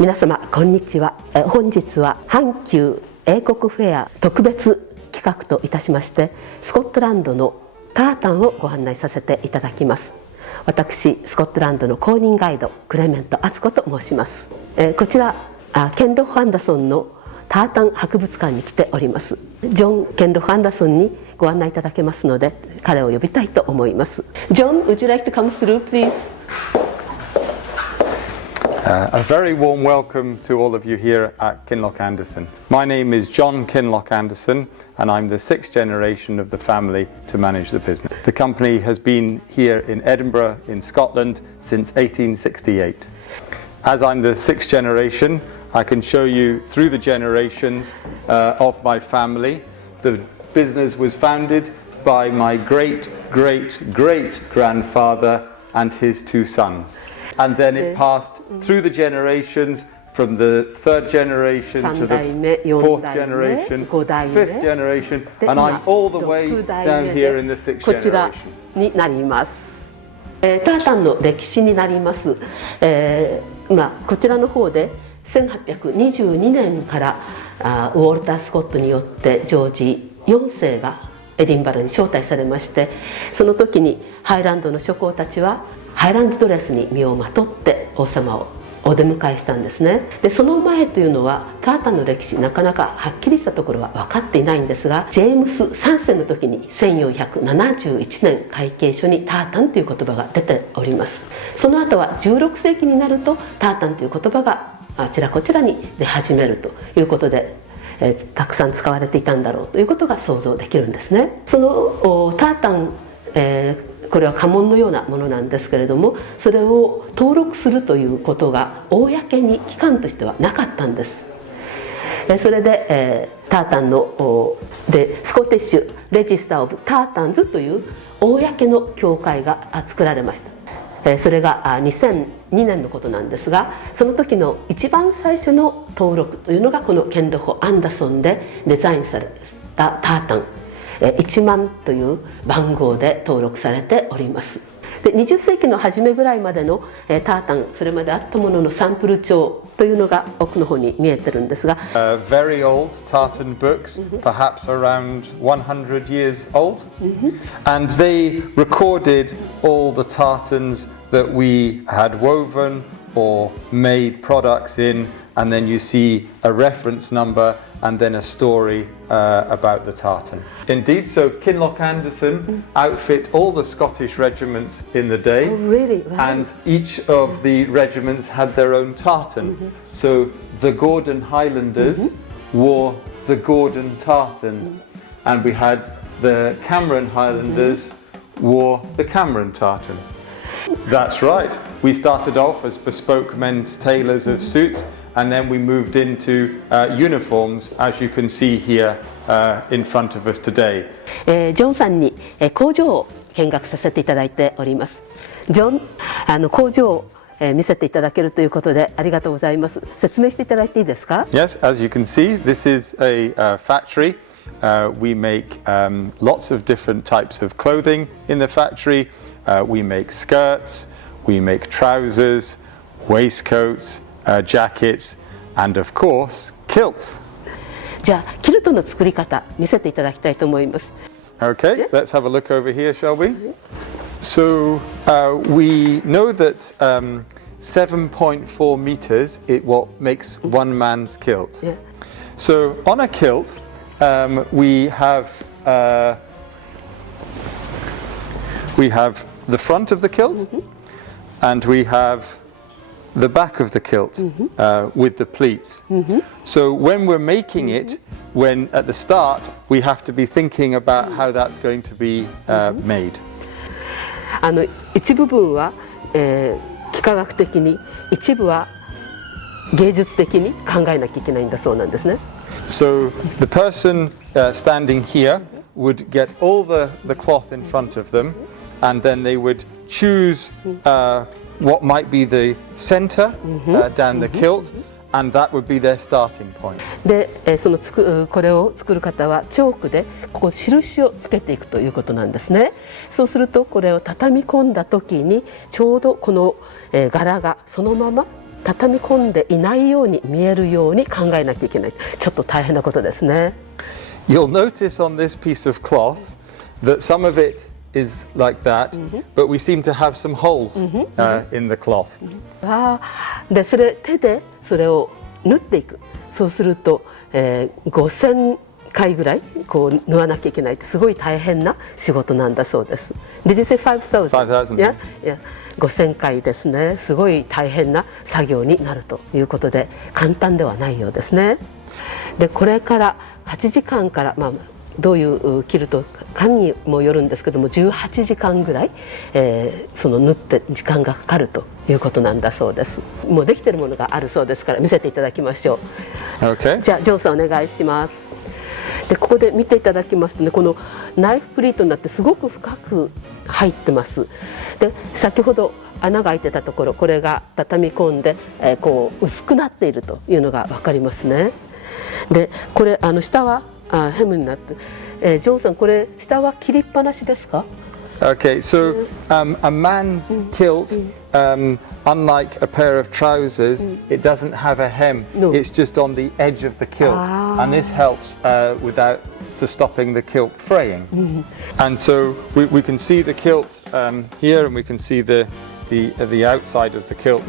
皆様こんにちは。本日は阪急英国フェア特別企画といたしましてスコットランドのタータンをご案内させていただきます。私スコットランドの公認ガイドクレメント篤子と申します。こちらケンロック・アンダーソンのタータン博物館に来ております。ジョン・ケンロック・アンダーソンにご案内いただけますので彼を呼びたいと思います。John, would you like to come through, please? A very warm welcome to all of you here at Kinloch Anderson. My name is Jhon Kinloch Anderson and I'm the sixth generation of the family to manage the business. The company has been here in Edinburgh in Scotland since 1868. As I'm the sixth generation, I can show you through the generations of my family. The business was founded by my great-great-great-grandfather and his two sons. And then it passed through the generations from the third generation to the fourth generation, fifth generation, and I'm all the way down here in the sixth generation. こちらになります。タータンの歴史になります。こちらの方で1822年からウォルター・スコットによってジョージ4世がエディンバラに招待されまして、その時にハイランドの諸侯たちはハイランドドレスに身をまとって王様をお出迎えしたんですね。でその前というのはタータンの歴史なかなかはっきりしたところは分かっていないんですが、ジェームス3世の時に1471年会計書にタータンという言葉が出ております。その後は16世紀になるとタータンという言葉があちらこちらに出始めるということで、たくさん使われていたんだろうということが想像できるんですね。そのタータン、これは家紋のようなものなんですけれども、それを登録するということが公に機関としてはなかったんです。それで、タータンのスコティッシュ・レジスター・オブ・タータンズという公の教会が作られました。それが2002年のことなんですが、その時の一番最初の登録というのがこのケンロック・アンダーソンでデザインされたタータン1万という番号で登録されております。で20世紀の初めぐらいまでのタータン、それまであったもののサンプル帳というのが奥の方に見えてるんですが、very old tartan books, perhaps around 100 years old, and they recorded all the tartans that we had woven or made products in, and then you see a reference number and then a story about the tartan. Indeed, so Kinloch Anderson outfit all the Scottish regiments in the day. Oh, really? Wow. And each of the regiments had their own tartan. So the Gordon Highlanders wore the Gordon tartan, and we had the Cameron Highlanders wore the Cameron tartan. That's right. We started off as bespoke men's tailors of suits, and then we moved into uniforms, as you can see here in front of us today. ジョンさんに工場を見学させていただいております。ジョン、工場を見せていただけるということでありがとうございます。説明していただいていいですか？ Yes, as you can see, this is a factory. We make lots of different types of clothing in the factory. We make skirts, we make trousers, waistcoats, jackets, and of course, kilts. じゃあキルトの作り方見せていただきたいと思います。Okay, let's have a look over here, shall we? So we know that 7.4 meters is what makes one man's kilt. Yeah. So on a kilt, we have the front of the kilt, and we have the back of the kilt with the pleats. So when we're making it, when at the start, we have to be thinking about how that's going to be made. 一部分は、幾何学的に、一部は芸術的に考えなきゃいけないんだそうなんですね。So the person standing here would get all the cloth in front of them, and then they would choose what might be the center down the kilt, and that would be their starting point. で、これを作る方はチョークでここ印をつけていくということなんですね。そうするとこれを畳み込んだ時にちょうどこの柄がそのまま畳み込んでいないように見えるように考えなきゃいけない。ちょっと大変なことですね。You'll notice on this piece of cloth that some of it is like that, but we seem to have some holes in the cloth. でそれ手でそれを縫っていく。そうすると、5000回ぐらいこう縫わなきゃいけないってすごい大変な仕事なんだそうです。Did you say 5,000? 5000回ですね。すごい大変な作業になるということで簡単ではないようですね。でこれから8時間から、どういうキルトかにもよるんですけども18時間ぐらい、その縫って時間がかかるということなんだそうです。もうできてるものがあるそうですから見せていただきましょう。Okay. じゃあジョンさんお願いします。でここで見ていただきますとね、このナイフプリートになってすごく深く入ってます。で先ほど穴が開いてたところ、これが畳み込んで、こう薄くなっているというのが分かりますね。でこれ下はヘムになって、ジョンさんこれ下は切りっぱなしですか？ Okay, so a man's kilt, unlike a pair of trousers, it doesn't have a hem. No. It's just on the edge of the kilt, and this helps without stopping the kilt fraying. And so we can see the kilt here, and we can see the outside of the kilt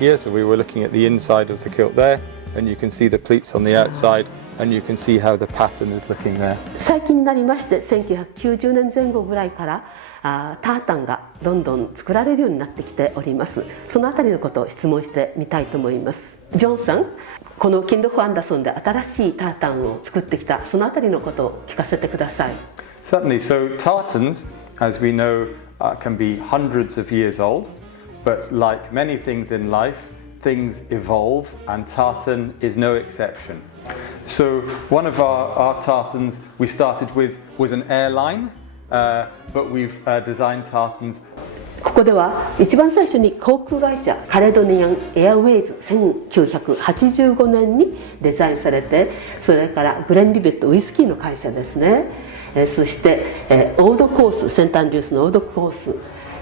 here. So we were looking at the inside of the kilt there, and you can see the pleats on the outside.And you can see how the pattern is looking there. 最近になりまして1990年前後ぐらいからタータンがどんどん作られるようになってきております。そのあたりのことを質問してみたいと思います。ジョンさん、このキンロフ・アンダソンで新しいタータンを作ってきたそのあたりのことを聞かせてください。Certainly. So tartans, as we know, can be hundreds of years old, but like many things in life, things evolve, and tartan is no exception.So one of our tartans we started with was an airline, but we've designed tartans. ここでは一番最初に航空会社カレドニアンエアウェイズ1985年にデザインされて、それからグレンリベットウイスキーの会社ですね。そして、オードコース、セントアンドリュースのオードコース、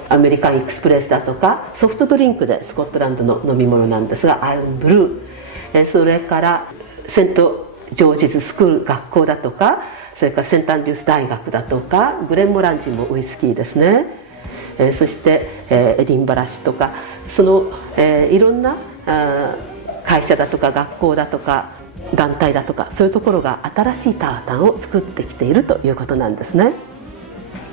アメリカンエクスプレスだとかソフトドリンクでスコットランドの飲み物なんですがアイロンブルー、それからセントジョージズスクール学校だとか、それからセントアンドリュース大学だとか、グレンモランジンもウイスキーですね。そして、エディンバラ市とかその、いろんな会社だとか学校だとか団体だとかそういうところが新しいタータンを作ってきているということなんですね。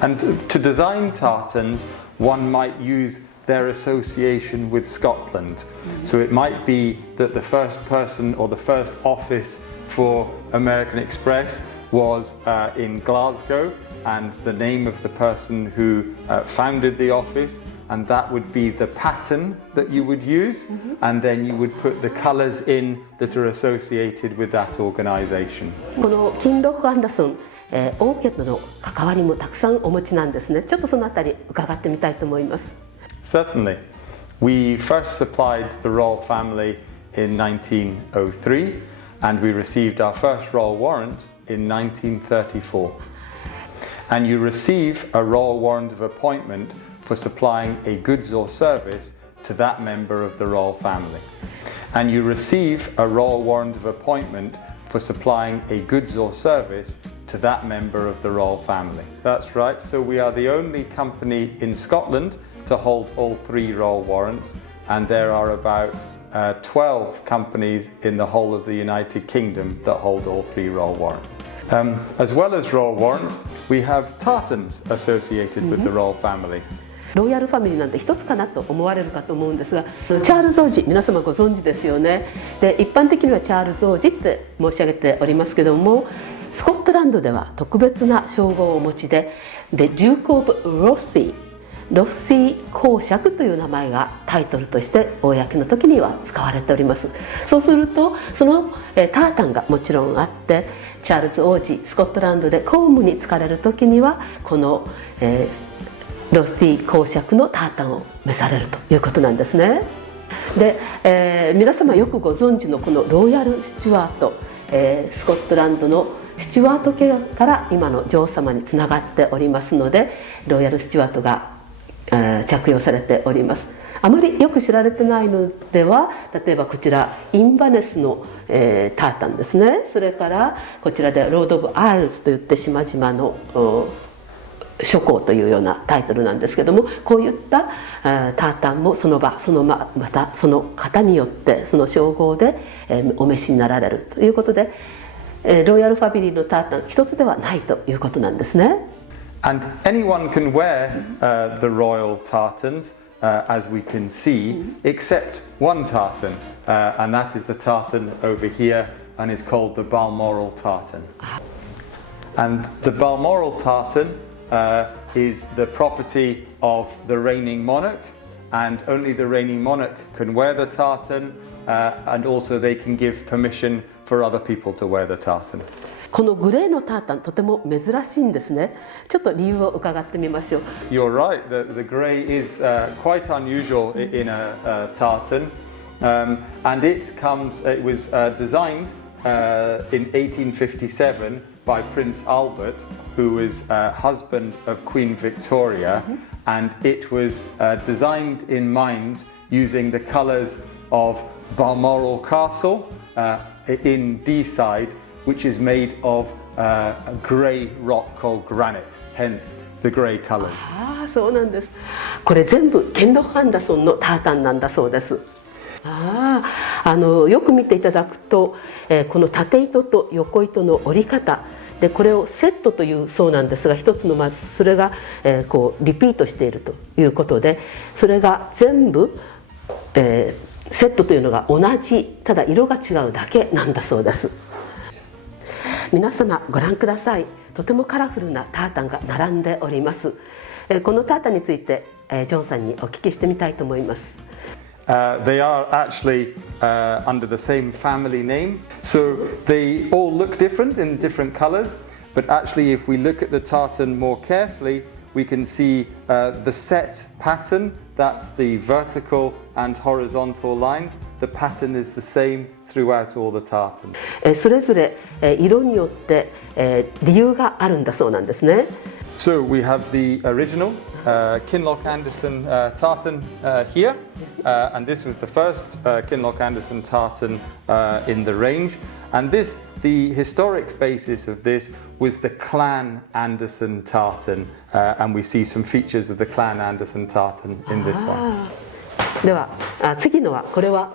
And to design tartans, one might use their association with Scotland. So it might be that the first person or the first office for American Express was in Glasgow, and the name of the person who founded the office, and that would be the pattern that you would use, and then you would put the colours in that are associated with that organisation. このキンロフ・アンダソン、オーケットの関わりもたくさんお持ちなんですね。ちょっとそのあたり伺ってみたいと思います。Certainly. We first supplied the royal family in 1903, and we received our first royal warrant in 1934. And you receive a royal warrant of appointment for supplying a goods or service to that member of the royal family. And you receive a royal warrant of appointment for supplying a goods or service to that member of the royal family. That's right. So we are the only company in Scotland to hold all three royal warrants, and there are about 12 companies in the whole of the United Kingdom that hold all three royal warrants. As well as royal warrants, we have tartans associated with the royal family. ロイヤルファミリーなんて一つかなと思われるかと思うんですが、チャールズ王子皆様ご存知ですよね。で一般的にはチャールズ王子って申し上げておりますけども、スコットランドでは特別な称号をお持ちで、デューク・オブ・ロッシー公爵という名前がタイトルとして公の時には使われております。そうするとそのタータンがもちろんあって、チャールズ王子スコットランドで公務に就かれる時にはこの、ロッシー公爵のタータンを召されるということなんですね。で、皆様よくご存知のこのロイヤル・スチュワート、スコットランドのスチュワート家から今の女王様につながっておりますので、ロイヤル・スチュワートが着用されております。あまりよく知られてないのでは、例えばこちらインバネスの、タータンですね。それからこちらでロード・オブ・アイルズといって島々の諸侯というようなタイトルなんですけども、こういったタータンもその場またその方によってその称号でお召しになられるということで、ロイヤルファミリーのタータン一つではないということなんですね。And anyone can wear the royal tartans, as we can see, except one tartan, and that is the tartan over here, and is called the Balmoral Tartan. And the Balmoral Tartan is the property of the reigning monarch, and only the reigning monarch can wear the tartan, and also they can give permission for other people to wear the tartan. このグレーのタータンとても珍しいんですね。ちょっと理由を伺ってみましょう。You're right, the grey is quite unusual in a tartan, and it was designed in 1857 by Prince Albert, who was husband of Queen Victoria, and it was designed in mind using the colours of Balmoral Castle in Deeside, which is made of a grey rock called granite, hence the grey colours. ああ、そうなんです。これ全部ケンロック・アンダソンのタータンなんだそうです。よく見ていただくと、この縦糸と横糸の折り方で、これをセットというそうなんですが、一つのまずそれが、こうリピートしているということで、それが全部、セットというのが同じ、ただ色が違うだけなんだそうです。皆様ご覧ください。とてもカラフルなタータンが並んでおります。このタータンについて、ジョンさんにお聞きしてみたいと思います。They are actually under the same family name, so they all look different in different colours, but actually if we look at the tartan more carefully, we can see the set pattern, that's the vertical and horizontal lines. The pattern is the same throughout all the tartan. それぞれ色によって理由があるんだそうなんですね。So we have the original Kinloch Anderson tartan here, and this was the first Kinloch Anderson tartan in the range. And the historic basis of this was the Clan Anderson tartan, and we see some features of the Clan Anderson tartan in this one. では次のはこれは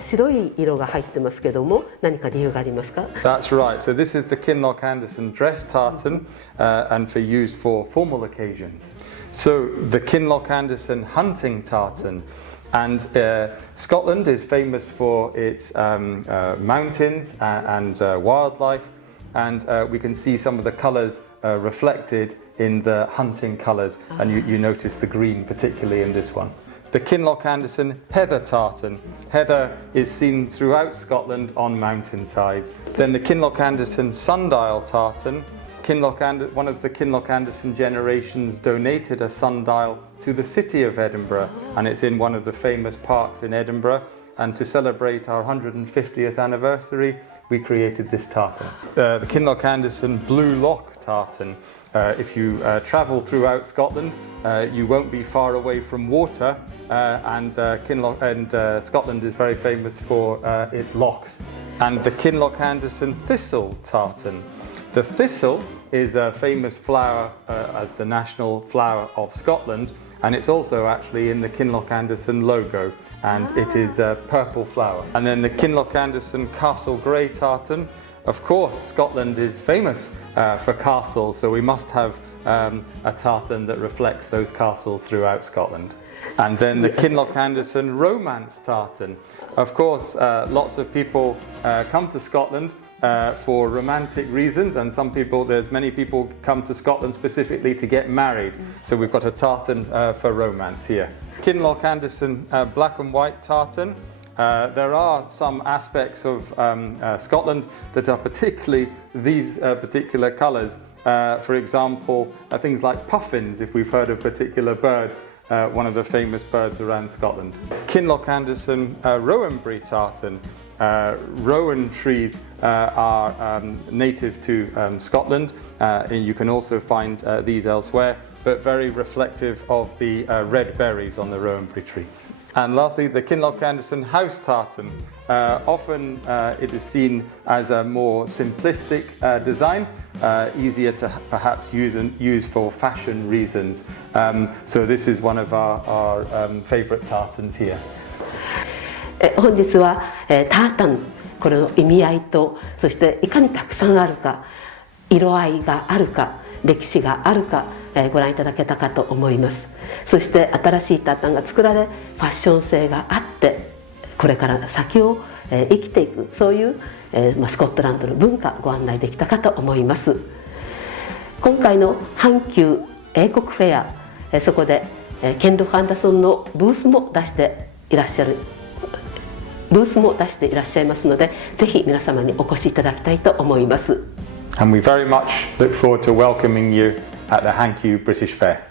白い色が入ってますけども、何か理由がありますか？ That's right. So this is the Kinloch Anderson dress tartan, and for used for formal occasions. So the Kinloch Anderson hunting tartan, and Scotland is famous for its mountains and wildlife, and we can see some of the colours reflected in the hunting colours, and you notice the green particularly in this one. The Kinloch Anderson heather tartan. Heather is seen throughout Scotland on mountainsides. Then the Kinloch Anderson sundial tartan. One of the Kinloch Anderson generations donated a sundial to the city of Edinburgh, and it's in one of the famous parks in Edinburgh. And to celebrate our 150th anniversary, we created this tartan. The Kinloch Anderson blue lock tartan. If you travel throughout Scotland, you won't be far away from water, and Scotland is very famous for its lochs. And the Kinloch Anderson thistle tartan. The thistle is a famous flower as the national flower of Scotland, and it's also actually in the Kinloch Anderson logo, and it is a purple flower. And then the Kinloch Anderson castle grey tartan. Of course, Scotland is famous for castles, so we must have a tartan that reflects those castles throughout Scotland. And then the Kinloch Anderson romance tartan. Of course, lots of people come to Scotland for romantic reasons, and there's many people come to Scotland specifically to get married. So we've got a tartan for romance here. Kinloch Anderson black and white tartan. There are some aspects of Scotland that are particularly these particular colours. For example, things like puffins, if we've heard of particular birds, one of the famous birds around Scotland. Kinloch Anderson rowanberry tartan. Rowan trees are native to Scotland, and you can also find these elsewhere, but very reflective of the red berries on the rowanberry tree. And lastly, the Kinloch Anderson house tartan. Often it is seen as a more simplistic design, easier to perhaps use for fashion reasons. So this is one of our favorite tartans here. 本日はタータン、これの意味合いと、そしていかにたくさんあるか、色合いがあるか、歴史があるか、ご覧いただけたかと思います。そして新しいタータンが作られ、ファッション性があってこれから先を生きていく、そういうスコットランドの文化ご案内できたかと思います。今回の阪急英国フェア、そこでケンロック・アンダーソンのブースも出していらっしゃいますので、ぜひ皆様にお越しいただきたいと思います。And we very much look forward to welcoming you at the Hankyu British Fair.